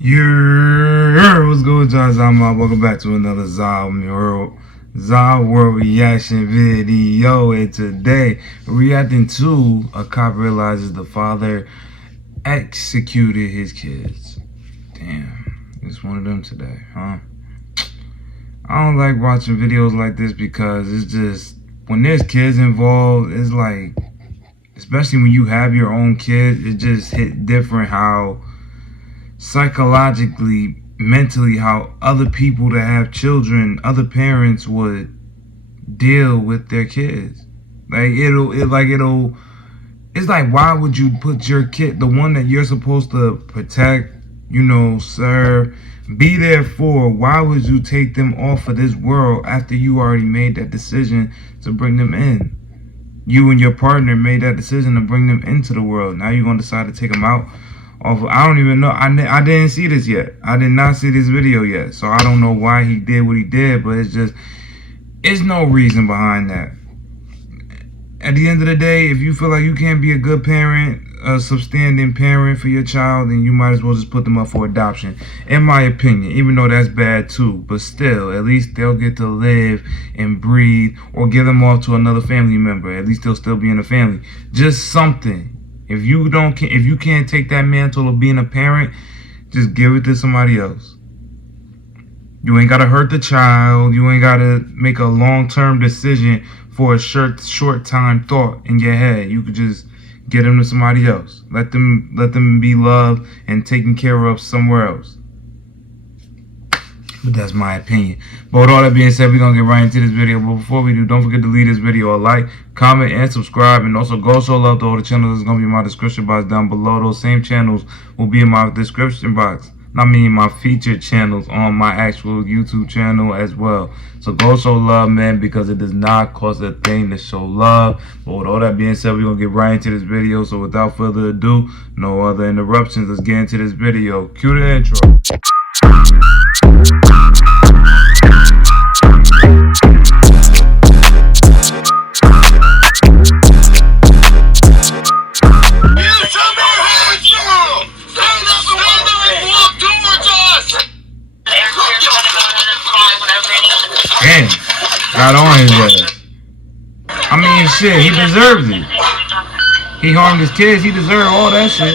What's good with y'all? Welcome back to another Zahier World reaction video. And today, we're reacting to a cop realizes the father executed his kids. Damn, it's one of them today, huh? I don't like watching videos like this because it's just, when there's kids involved, it's like, especially when you have your own kids, it just hit different how psychologically, mentally, how other people that have children, other parents would deal with their kids. It's like, why would you put your kid, the one that you're supposed to protect, serve, be there for, why would you take them off of this world after you already made that decision to bring them in? You and your partner made that decision to bring them into the world. Now you're going to decide to take them out. I don't even know. I didn't see this yet. I did not see this video yet. So I don't know why he did what he did, but it's no reason behind that. At the end of the day, if you feel like you can't be a good parent, a substanding parent for your child, then you might as well just put them up for adoption. In my opinion, even though that's bad too, but still, at least they'll get to live and breathe, or give them off to another family member. At least they'll still be in the family. Just something. If you can't take that mantle of being a parent, just give it to somebody else. You ain't gotta hurt the child. You ain't gotta make a long-term decision for a short time thought in your head. You could just get them to somebody else. Let them be loved and taken care of somewhere else. But that's my opinion. But with all that being said, we're going to get right into this video. But before we do, don't forget to leave this video a like, comment, and subscribe. And also go show love to all the channels that's going to be in my description box down below. Those same channels will be in my description box. Not me, my featured channels on my actual YouTube channel as well. So go show love, man, because it does not cost a thing to show love. But with all that being said, we're going to get right into this video. So without further ado, no other interruptions. Let's get into this video. Cue the intro. Damn, got on his ass. I mean, shit, he deserves it. He harmed his kids, he deserved all that shit.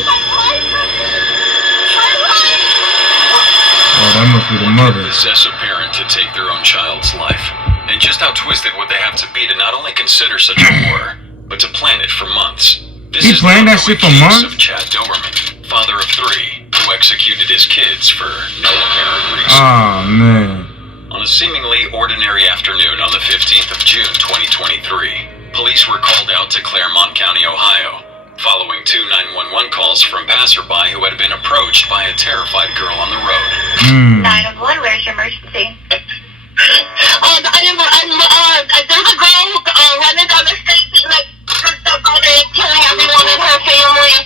Oh, that must be the mother. Possess a parent to take their own child's life. And just how twisted would they have to be to not only consider such a horror, but to plan it for months. This he planned that shit for months? Of Chad Doberman, father of 3, who executed his kids for no apparent reason. Oh, man. On a seemingly ordinary afternoon on the 15th of June 2023, police were called out to Claremont County, Ohio, following 2 911 calls from passerby who had been approached by a terrified girl on the road. 911, where's your emergency? There's a girl running down the street, like, killing everyone in her family.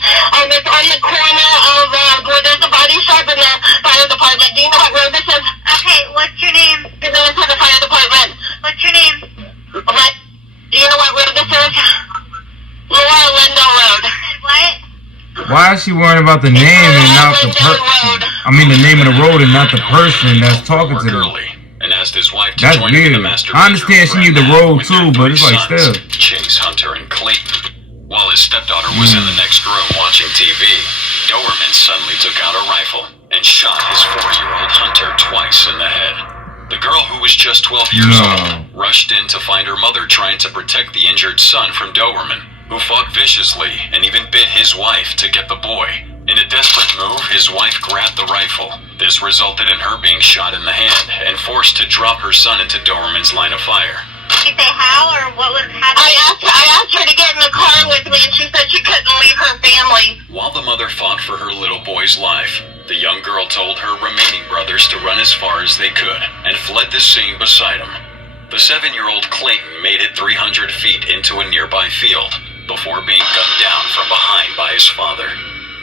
It's on the corner of where there's a body shop in the fire department. Do you know what road this is? Okay, what's your name? It's into the fire department. What's your name? What? Do you know what road this is? Laura Lindo Road. What? Why is she worrying about the name and not the person? I mean, the name of the road and not the person that's talking to them. And asked his wife to that's join weird. him in the master I understand she need the road too, but it's like still. Chase, Hunter, and Clayton. While his stepdaughter was in the next room watching TV, Doberman suddenly took out a rifle and shot his 4-year-old Hunter twice in the head. The girl, who was just 12 years old, rushed in to find her mother trying to protect the injured son from Doberman, who fought viciously and even bit his wife to get the boy. In a desperate move, his wife grabbed the rifle. This resulted in her being shot in the hand and forced to drop her son into Doberman's line of fire. Did you say how or what was happening? I asked her to get in the car with me and she said she couldn't leave her family. While the mother fought for her little boy's life, the young girl told her remaining brothers to run as far as they could and fled the scene beside him. The 7-year-old Clayton made it 300 feet into a nearby field before being gunned down from behind by his father.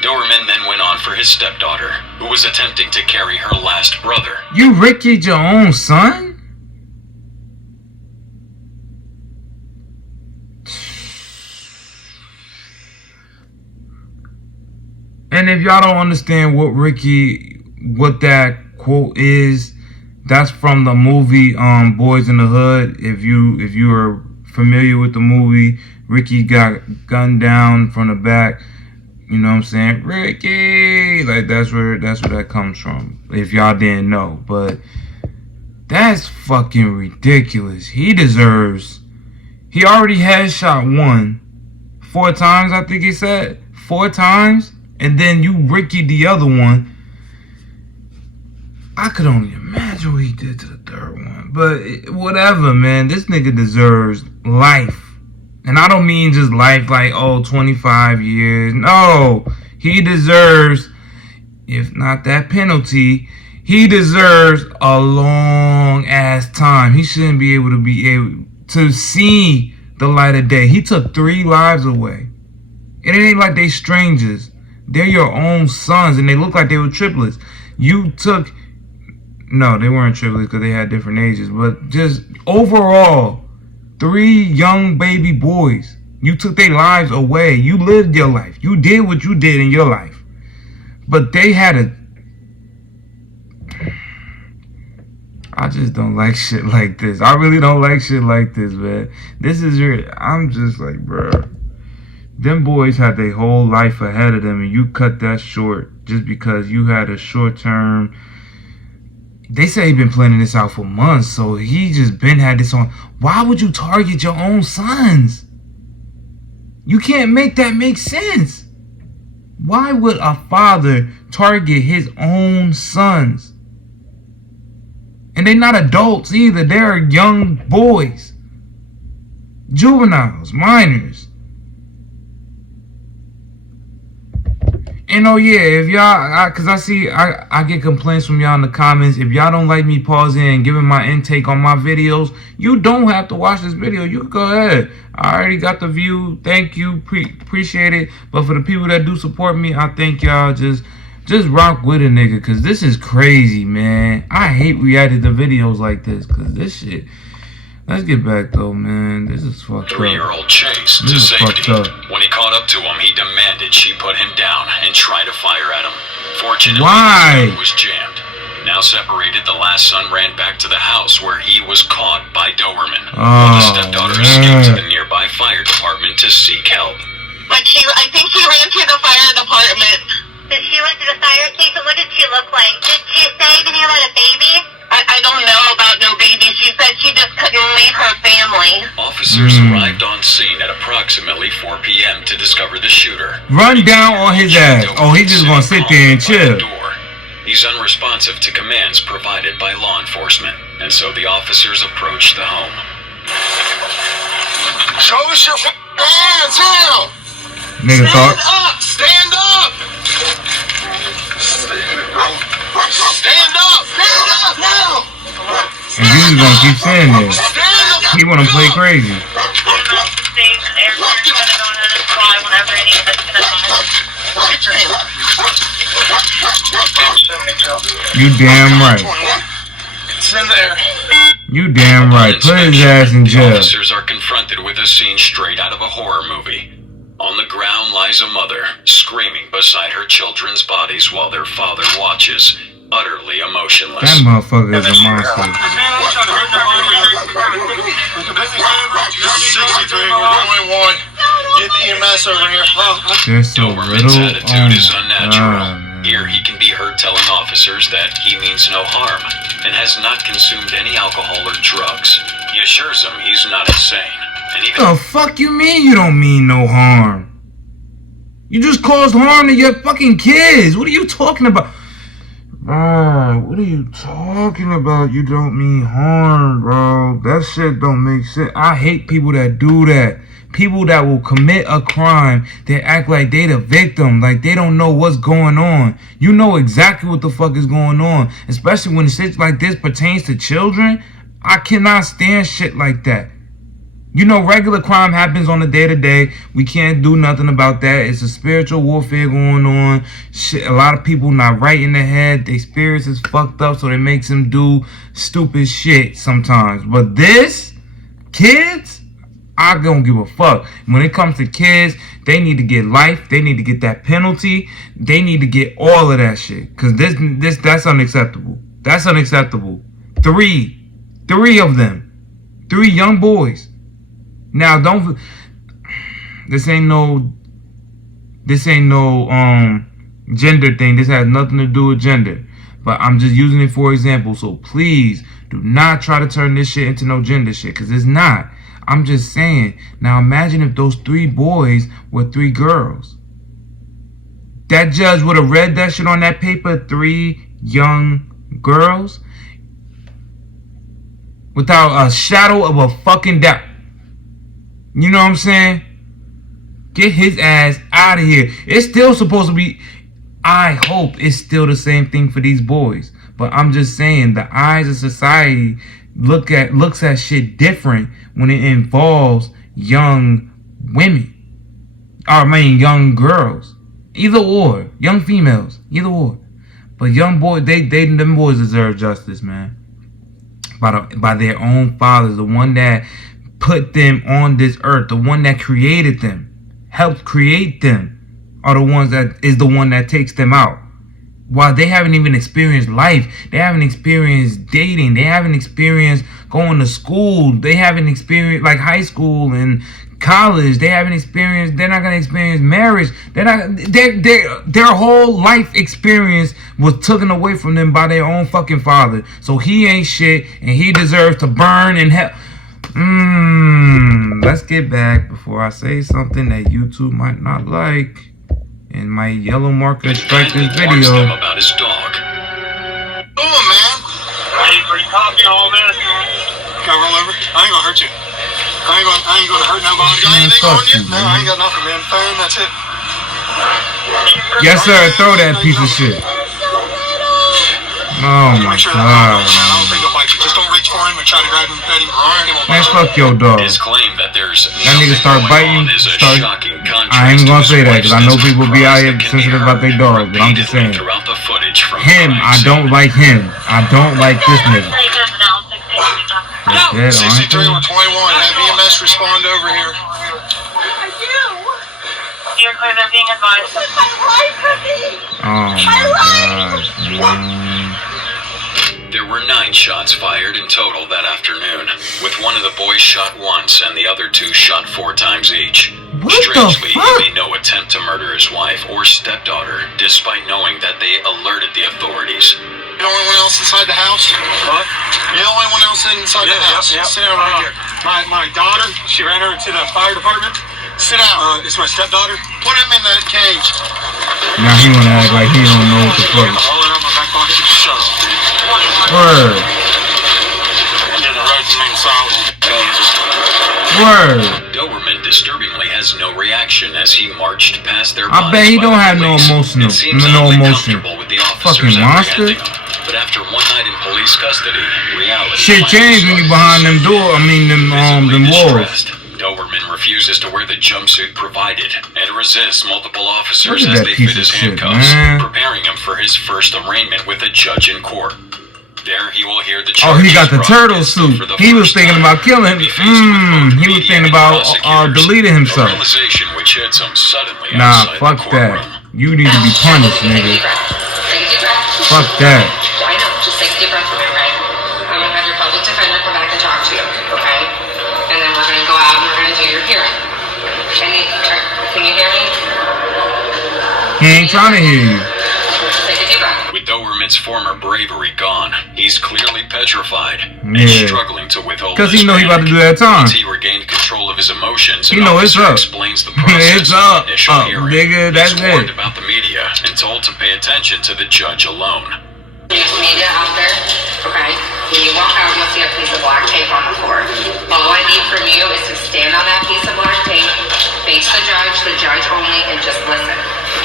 Doberman then went on for his stepdaughter, who was attempting to carry her last brother. You Ricky'd your own son? And if y'all don't understand what Ricky what that quote is, that's from the movie Boys in the Hood. If you are familiar with the movie, Ricky got gunned down from the back. You know what I'm saying? Ricky! Like, that's where that comes from. If y'all didn't know. But that's fucking ridiculous. He already had shot one 4 times, I think he said. 4 times. And then you Ricky the other one. I could only imagine what he did to the 3rd one. But whatever, man. This nigga deserves life. And I don't mean just life like, 25 years. No. He deserves, if not that penalty, he deserves a long ass time. He shouldn't be able to see the light of day. He took 3 lives away. And it ain't like they strangers. They're your own sons, and they look like they were triplets. No, they weren't triplets because they had different ages. But just overall, 3 young baby boys. You took their lives away. You lived your life. You did what you did in your life. But they had I just don't like shit like this. I really don't like shit like this, man. I'm just like, bruh. Them boys had their whole life ahead of them, and you cut that short just because you had a short term. They say he been planning this out for months, so he just had this on. Why would you target your own sons? You can't make that make sense. Why would a father target his own sons? And they're not adults either. They're young boys. Juveniles, minors. And if y'all, cause I get complaints from y'all in the comments. If y'all don't like me pausing and giving my intake on my videos, you don't have to watch this video. You can go ahead. I already got the view. Thank you, appreciate it. But for the people that do support me, I think y'all just rock with a nigga, cause this is crazy, man. I hate reacting to videos like this, cause this shit. Let's get back though, man. This is fucked up. 3-year-old Chase to safety. When he caught up to him, he demanded she put him down and tried to fire at him. Fortunately, his gun was jammed. Now separated, the last son ran back to the house where he was caught by Doberman. While the stepdaughter escaped to the nearby fire department to seek help. But I think she ran to the fire department. Did she went to the fire station? What did she look like? Did she say anything about a baby? I don't know about no baby. She said she just couldn't leave her family. Officers arrived on scene at approximately 4 p.m. to discover the shooter. Run down on his ass. He's just gonna sit there and chill. He's unresponsive to commands provided by law enforcement, and so the officers approached the home. Show us your hands now! Nigga thought. Stand up! Stand up! Stand up now! And you just gonna keep saying this. He wanna play crazy. You damn right. It's in there. You damn right. Put his ass in jail. The officers are confronted with a scene straight out of a horror movie. On the ground lies a mother, screaming beside her children's bodies while their father watches, utterly emotionless. That motherfucker is a monster. Get the EMS over here. They're so Doberman's little. attitude is unnatural. God, Here he can be heard telling officers that he means no harm and has not consumed any alcohol or drugs. He assures them he's not insane. And even the fuck you mean you don't mean no harm? You just caused harm to your fucking kids. What are you talking about? Bro, what are you talking about? You don't mean harm, bro. That shit don't make sense. I hate people that do that. People that will commit a crime, they act like they the victim, like they don't know what's going on. You know exactly what the fuck is going on, especially when shit like this pertains to children. I cannot stand shit like that. You know, regular crime happens on the day-to-day. We can't do nothing about that. It's a spiritual warfare going on. Shit, a lot of people not right in their head. Their spirits is fucked up, so it makes them do stupid shit sometimes. But this, kids, I don't give a fuck. When it comes to kids, they need to get life. They need to get that penalty. They need to get all of that shit. Cause that's unacceptable. That's unacceptable. Three of them. 3 young boys. Now this ain't no gender thing. This has nothing to do with gender. But I'm just using it for example. So please do not try to turn this shit into no gender shit. Cause it's not. I'm just saying. Now imagine if those 3 boys were 3 girls. That judge would have read that shit on that paper. 3 young girls. Without a shadow of a fucking doubt. You know what I'm saying? Get his ass out of here. It's still supposed to be... I hope it's still the same thing for these boys. But I'm just saying, the eyes of society looks at shit different when it involves young women. I mean, young girls. Either or. Young females. Either or. But young boys, them boys deserve justice, man. By their own fathers. The one that put them on this earth. The one that created them. Helped create them. Are the ones that is the one that takes them out. While they haven't even experienced life. They haven't experienced dating. They haven't experienced going to school. They haven't experienced like high school and college. They haven't experienced. They're not gonna experience marriage. Their whole life experience was taken away from them by their own fucking father. So he ain't shit, and he deserves to burn in hell. Let's get back before I say something that YouTube might not like. And my yellow marker strike this video. Him about his dog. Come on, man. Are you copying all this? Can I roll over? I ain't gonna hurt you. I ain't gonna hurt nobody. Got anything fuck on you? you, No, man. I ain't got nothing, man. Phone, that's it. Yes, sir. Throw that piece of shit. Oh my Make sure god. I don't think he'll bite you. Just don't reach for him and try to grab him and pet him. Man, fuck your dog. His claim that there's That nigga start biting. is a Start, shocking contrast I ain't to gonna his say that wife's because I know people be out here that can be sensitive about their heard dogs, but I'm just saying. repeatedly throughout the footage from Him, crime I scene. don't like him. I don't like this nigga. They're dead, aren't 63 or 21. Have EMS respond over here. You're clear, they're being advised. Oh my gosh, man. There were 9 shots fired in total that afternoon, with one of the boys shot once and the other 2 shot 4 times each. What Strangely, the fuck? he made no attempt to murder his wife or stepdaughter, despite knowing that they alerted the authorities. You the only one else inside the house? What? You're the only one else inside the house. Yep. Sit down right here. My daughter, she ran over to the fire department. Sit down. It's my stepdaughter. Put him in that cage. Now he wanna act like he don't know what the fuck. Hold it on my back pocket. Shut up. Word. Yeah, the roads remain solid. Word. Doberman disturbingly has no reaction as he marched past their I bet he don't have no emotional, no emotion. Fucking monster. But after one night in police custody, reality Shit changed when you behind them them walls. Doberman refuses to wear the jumpsuit provided and resists multiple officers Look at as that they piece fit his of shit, handcuffs, man. preparing him for his first arraignment with a judge in court. There he will hear the Oh, he got the charges turtle brought against him suit. for the He was first thinking time. about killing. He faced with both He was media thinking and about prosecutors, deleting a himself. realization which hits him suddenly Nah, outside fuck the courtroom. that. You need to be punished, nigga. Fuck that. I know, just take a deep breath for me, okay? I'm gonna have your public defender come back and talk to you, okay? And then we're gonna go out and we're gonna do your hearing. Can you hear me? He ain't trying to hear you. Take a deep breath. With Doberman's former bravery gone, he's clearly petrified and Yeah. struggling to withhold Cause his he know he about to panic. do that time. Once he regained control of his emotions, He an know it's officer up. explains the process It's of up, the initial up, hearing. nigga, that's He's warned it. about the media and told to pay attention to the judge alone. There's media out there, okay? When you walk out, you'll see a piece of black tape on the floor. All I need from you is to stand on that piece of black tape, face the judge only, and just listen.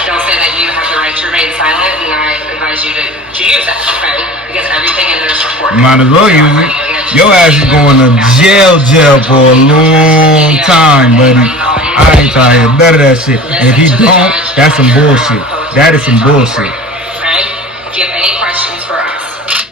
Don't say that you have the right to remain silent, and I advise you to use that, okay? Because everything in there is recorded. Might as well use it. Your ass is going to jail for a long time, buddy. I ain't trying to hear none of that shit. And if he don't, that's some bullshit. That is some bullshit. Okay? Do you have any questions for us?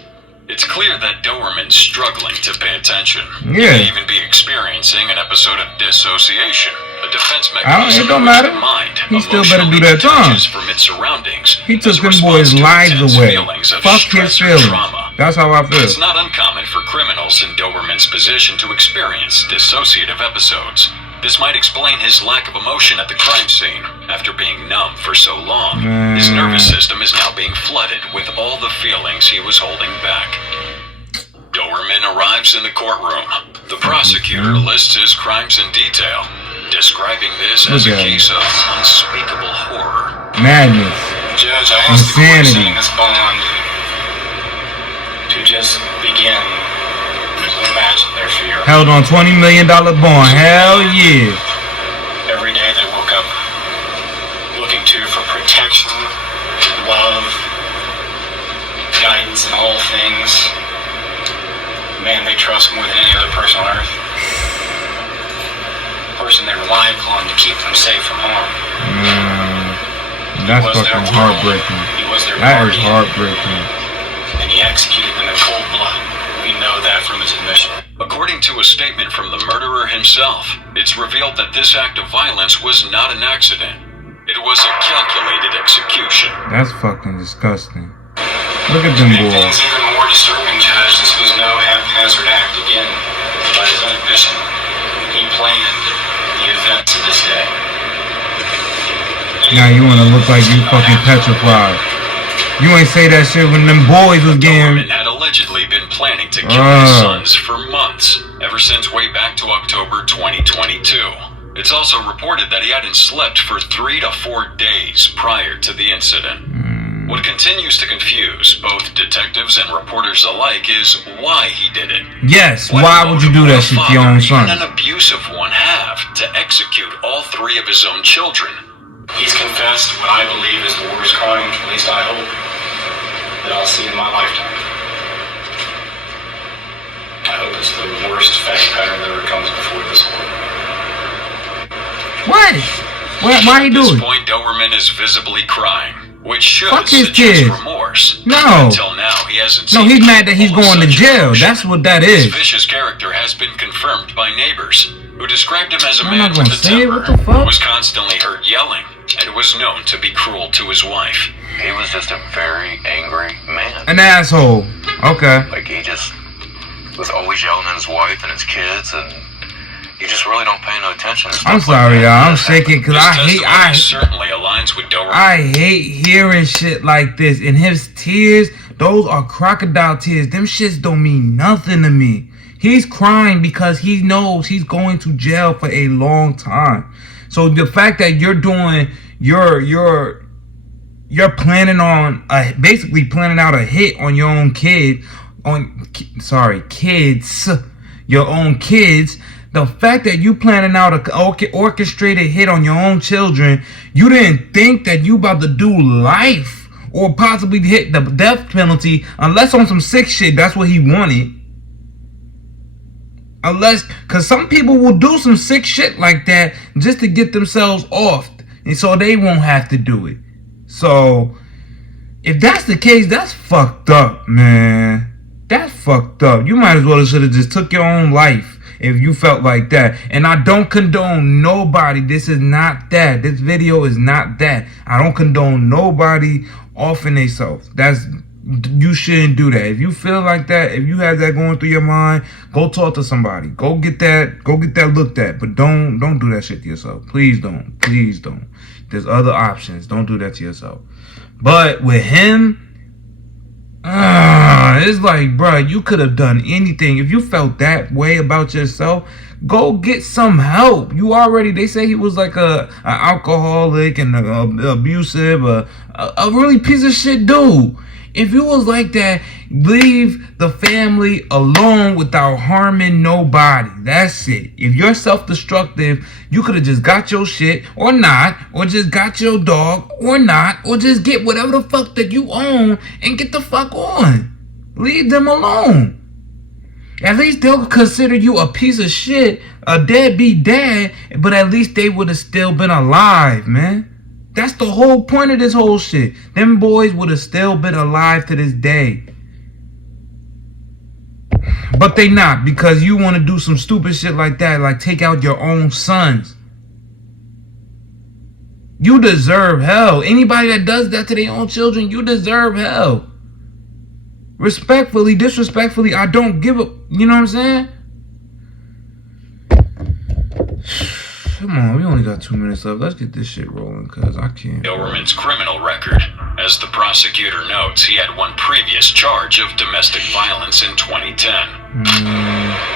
It's clear that Doberman's struggling to pay attention. Yeah. He may even be experiencing an episode of dissociation, a defense It mechanism don't in which matter. the mind He still better do emotionally that time. detaches from its surroundings. He took as a them response boys' to lives intense away. feelings of Fuck his stress or feelings. trauma. That's how I feel. It's not uncommon for criminals in Doberman's position to experience dissociative episodes. This might explain his lack of emotion at the crime scene. After being numb for so long, his nervous system is now being flooded with all the feelings he was holding back. Doberman arrives in the courtroom. The prosecutor lists his crimes in detail, describing this as a case of unspeakable horror. Madness. Judge, I asked the court Insanity. setting this bond to just begin to imagine their fear. Held on $20 million bond. Hell yeah. Every day they woke up looking to you for protection, love, guidance in all things. Man, they trust more than any other person on earth. The person they rely upon to keep them safe from harm. That's Was their fucking world. heartbreaking. He was their That is guardian, heartbreaking. and he executed them in cold blood. We know that from his admission. According to a statement from the murderer himself, it's revealed that this act of violence was not an accident. It was a calculated execution. That's fucking disgusting. Look at them To make boys. things even more disturbing, Judge, this was no haphazard act. Again, by his own admission, he planned the events of this day. Now you wanna look like you fucking petrified. You ain't say that shit when them boys was getting. Doberman had allegedly been planning to kill his sons for months, ever since way back to October 2022. It's also reported that he hadn't slept for 3 to 4 days prior to the incident. What continues to confuse both detectives and reporters alike is why he did it. Yes, What why would you do that shit to your own father, even son? an abusive one, have to execute all 3 of his own children? He's confessed what I believe is the worst crime, at least I hope, that I'll see in my lifetime. I hope it's the worst fact pattern that ever comes before this court. What? Why he do At this it? point, Doberman is visibly crying, which should Fuck his suggest kids. remorse. No. Until now, he hasn't No, seen he's mad that he's full going to such jail. emotion. That's what that His is. vicious character has been confirmed by neighbors, who described him as a I'm man not with gonna a say it, temper, what the fuck? who was constantly heard yelling, and was known to be cruel to his wife. He was just a very angry man. An asshole. Okay. Like, he just was always yelling at his wife and his kids, and you just really don't pay no attention to stuff I'm like sorry, that. y'all. I'm shaking because This I testimony certainly aligns with Doberman. I hate hearing shit like this. And his tears, those are crocodile tears. Them shits don't mean nothing to me. He's crying because he knows he's going to jail for a long time. So the fact that you're doing you're planning on basically planning out a hit on your own kids, your own kids. The fact that you planning out a orchestrated hit on your own children, you didn't think that you about to do life or possibly hit the death penalty unless on some sick shit. That's what he wanted. Because some people will do some sick shit like that just to get themselves off, and so they won't have to do it. So if that's the case, that's fucked up, man. That's fucked up. You might as well should have just took your own life if you felt like that. And I don't condone nobody. This is not that. This video is not that. I don't condone nobody offing themselves. You shouldn't do that. If you feel like that, if you have that going through your mind, go talk to somebody. Go get that looked at. But don't do that shit to yourself. Please don't. Please don't. There's other options. Don't do that to yourself. But with him, it's like, bro, you could have done anything. If you felt that way about yourself, go get some help. They say he was like a alcoholic and abusive, a really piece of shit dude. If you was like that, leave the family alone without harming nobody. That's it. If you're self-destructive, you could have just got your shit or not, or just got your dog or not, or just get whatever the fuck that you own and get the fuck on. Leave them alone. At least they'll consider you a piece of shit, a deadbeat dad, but at least they would have still been alive, man. That's the whole point of this whole shit. Them boys would have still been alive to this day. But they not, because you want to do some stupid shit like that, like take out your own sons. You deserve hell. Anybody that does that to their own children, you deserve hell. Respectfully, disrespectfully, I don't give a... You know what I'm saying? Come on, we only got 2 minutes left. Let's get this shit rolling, because I can't. Doberman's criminal record. As the prosecutor notes, he had one previous charge of domestic violence in 2010.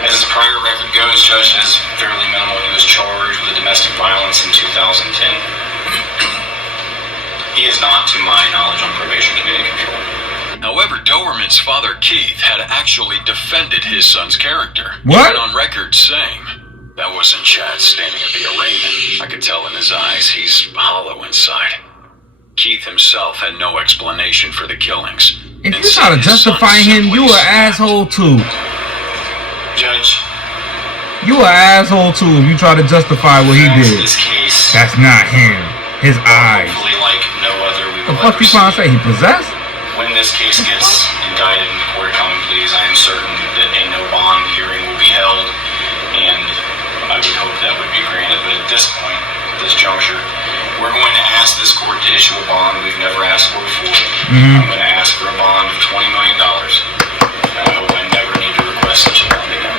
As his prior record goes, Judge, is fairly minimal. He was charged with domestic violence in 2010. He is not, to my knowledge, on probation committee control. However, Doberman's father, Keith, had actually defended his son's character. What? He went on record saying, "That wasn't Chad standing at the arraignment. I could tell in his eyes he's hollow inside." Keith himself had no explanation for the killings. If you try to justify him, you an asshole too. Judge, You an asshole too if you try to justify what he did. this case, That's not him. His eyes. hopefully like no other we The will fuck ever you trying to see. say? He possessed? When this case gets indicted in the court of common pleas, I am certain that a no bond hearing will be held, and I would hope that would be granted. But at this point, at this juncture, we're going to ask this court to issue a bond we've never asked for before. I'm going to ask for a bond of $20 million. And I hope I never need to request such a bond again.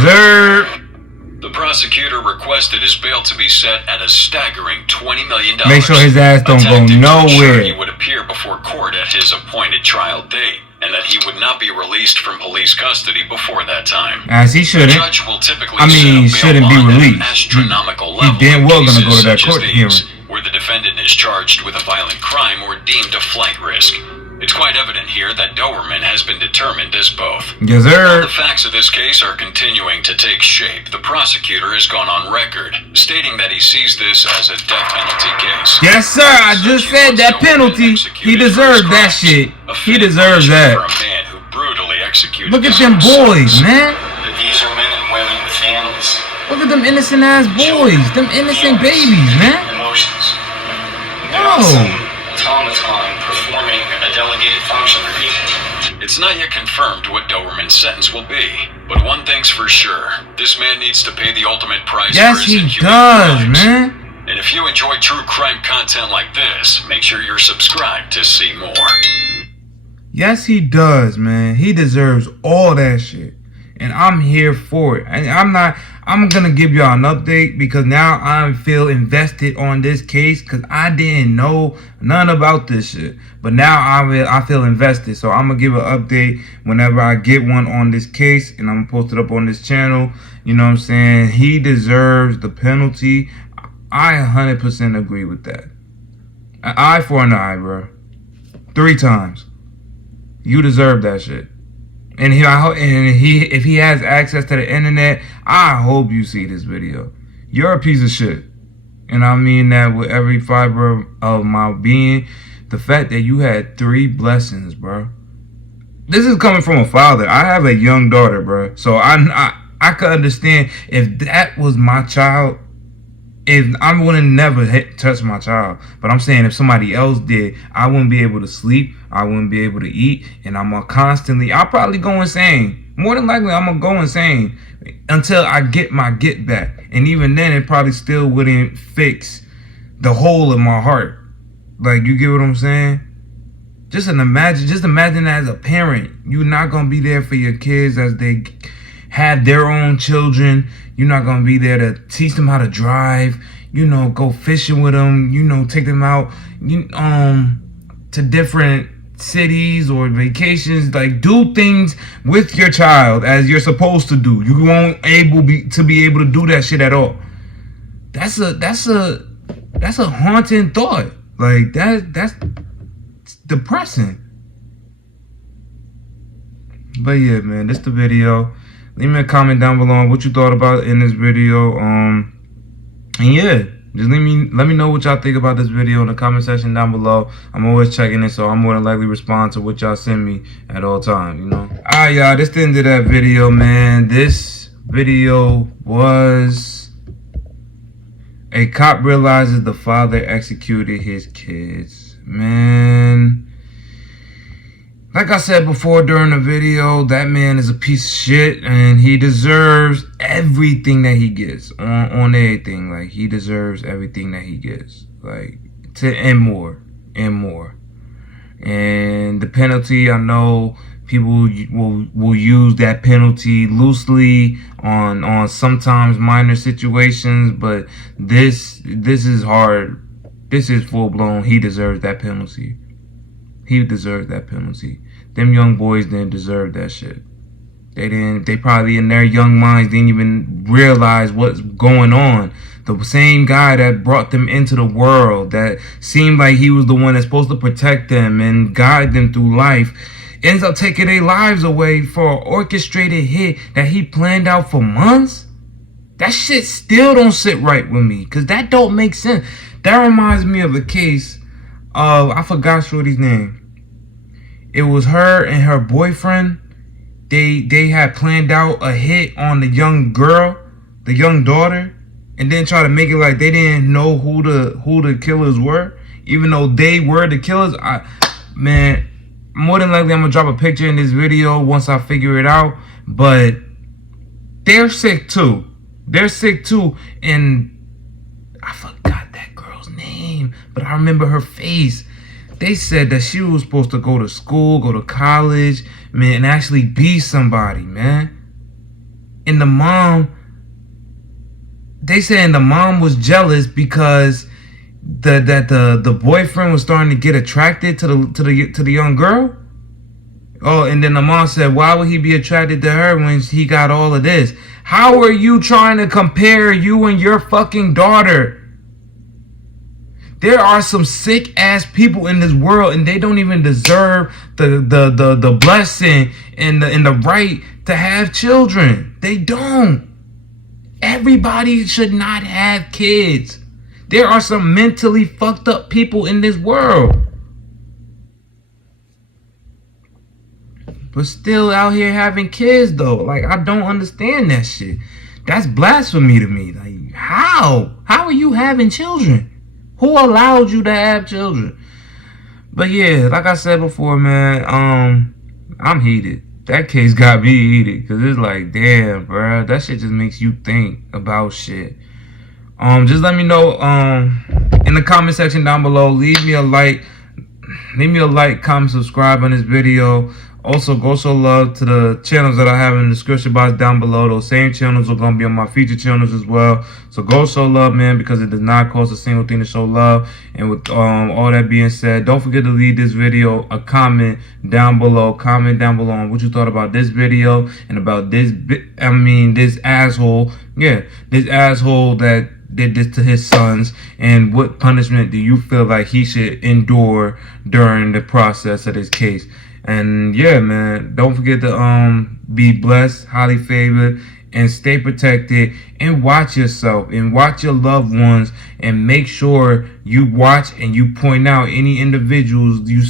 Is there... The prosecutor requested his bail to be set at a staggering $20 million. Make sure his ass don't go attempting to ensure nowhere. he would appear before court at his appointed trial date, and that he would not be released from police custody before that time. As he The shouldn't. judge will typically I mean, set a bail shouldn't be bond at an released. astronomical He level damn in well gonna cases go to that such court as hearing. these, where the defendant is charged with a violent crime or deemed a flight risk. It's quite evident here that Doberman has been determined as both. Yes, While sir. the facts of this case are continuing to take shape, the prosecutor has gone on record, stating that he sees this as a death penalty case. Yes, sir. I just said that penalty. He deserved that shit. He deserves For that. a man who brutally executed Look at his them own boys, sons. man. But these are men and women with families, Look at them innocent ass boys. Them innocent babies, man. emotions. They're No. not some automaton performing a delegated function for people. It's not yet confirmed what Doberman's sentence will be, but one thing's for sure: this man needs to pay the ultimate price Yes, for his he inhuman does, crimes. man. And if you enjoy true crime content like this, make sure you're subscribed to see more. Yes, he does, man. He deserves all that shit. And I'm here for it. And I'm gonna give y'all an update because now I feel invested on this case because I didn't know none about this shit. But now I feel invested. So I'm gonna give an update whenever I get one on this case, and I'm gonna post it up on this channel. You know what I'm saying? He deserves the penalty. I 100% agree with that. An eye for an eye, bro. 3 times. You deserve that shit. And if he has access to the internet, I hope you see this video. You're a piece of shit. And I mean that with every fiber of my being. The fact that you had 3 blessings, bro. This is coming from a father. I have a young daughter, bro. So I could understand if that was my child. If I wouldn't never touch my child, but I'm saying if somebody else did, I wouldn't be able to sleep, I wouldn't be able to eat, and I'll probably go insane. More than likely, I'm gonna go insane until I get my get back, and even then, it probably still wouldn't fix the hole in my heart. Like, you get what I'm saying? Just imagine as a parent, you're not gonna be there for your kids as they have their own children. You're not gonna be there to teach them how to drive, go fishing with them, take them out, to different cities or vacations. Like, do things with your child as you're supposed to do. You won't be able to do that shit at all. That's a haunting thought. Like, that's depressing. But yeah, man, this the video. Leave me a comment down below on what you thought about in this video. And yeah, just let me know what y'all think about this video in the comment section down below. I'm always checking it, so I'm more than likely respond to what y'all send me at all times, Alright, y'all, this the end of that video, man. This video was a cop realizes the father executed his kids. Man, Like I said before during the video, that man is a piece of shit, and he deserves everything that he gets on everything. Like, he deserves everything that he gets, like, and more and more. And the penalty, I know people will use that penalty loosely on sometimes minor situations, but this is hard. This is full blown. He deserves that penalty. He deserves that penalty. Them young boys didn't deserve that shit. They probably in their young minds didn't even realize what's going on. The same guy that brought them into the world, that seemed like he was the one that's supposed to protect them and guide them through life, ends up taking their lives away for an orchestrated hit that he planned out for months. That shit still don't sit right with me, because that don't make sense. That reminds me of a case of, I forgot Shorty's name. It was her and her boyfriend. They had planned out a hit on the young girl, the young daughter, and then try to make it like they didn't know who the killers were, even though they were the killers. Man, more than likely I'm gonna drop a picture in this video once I figure it out. But they're sick too. They're sick too, and I forgot that girl's name, but I remember her face. They said that she was supposed to go to school, go to college, man, and actually be somebody, man. And the mom, they saying the mom was jealous because the boyfriend was starting to get attracted to the young girl. Oh, and then the mom said, why would he be attracted to her when he got all of this? How are you trying to compare you and your fucking daughter? There are some sick ass people in this world, and they don't even deserve the blessing and the right to have children. They don't. Everybody should not have kids. There are some mentally fucked up people in this world, but still out here having kids though. Like, I don't understand that shit. That's blasphemy to me. Like, how are you having children? Who allowed you to have children? But yeah, like I said before, man, I'm heated. That case got me heated, because it's like, damn, bro, that shit just makes you think about shit. Just let me know in the comment section down below. Leave me a like, comment, subscribe on this video. Also, go show love to the channels that I have in the description box down below. Those same channels are going to be on my feature channels as well. So go show love, man, because it does not cost a single thing to show love. And with all that being said, don't forget to leave this video a comment down below. Comment down below on what you thought about this video and about this asshole. Yeah, this asshole that did this to his sons, and what punishment do you feel like he should endure during the process of this case. And yeah, man, don't forget to be blessed, highly favored, and stay protected, and watch yourself and watch your loved ones, and make sure you watch and you point out any individuals you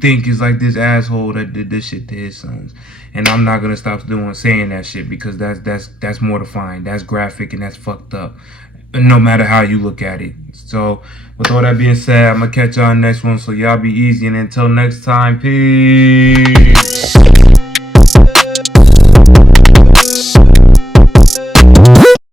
think is like this asshole that did this shit to his sons. And I'm not gonna stop saying that shit, because that's mortifying, that's graphic, and that's fucked up, no matter how you look at it. So with all that being said, I'm gonna catch y'all next one, so y'all be easy, and until next time, peace.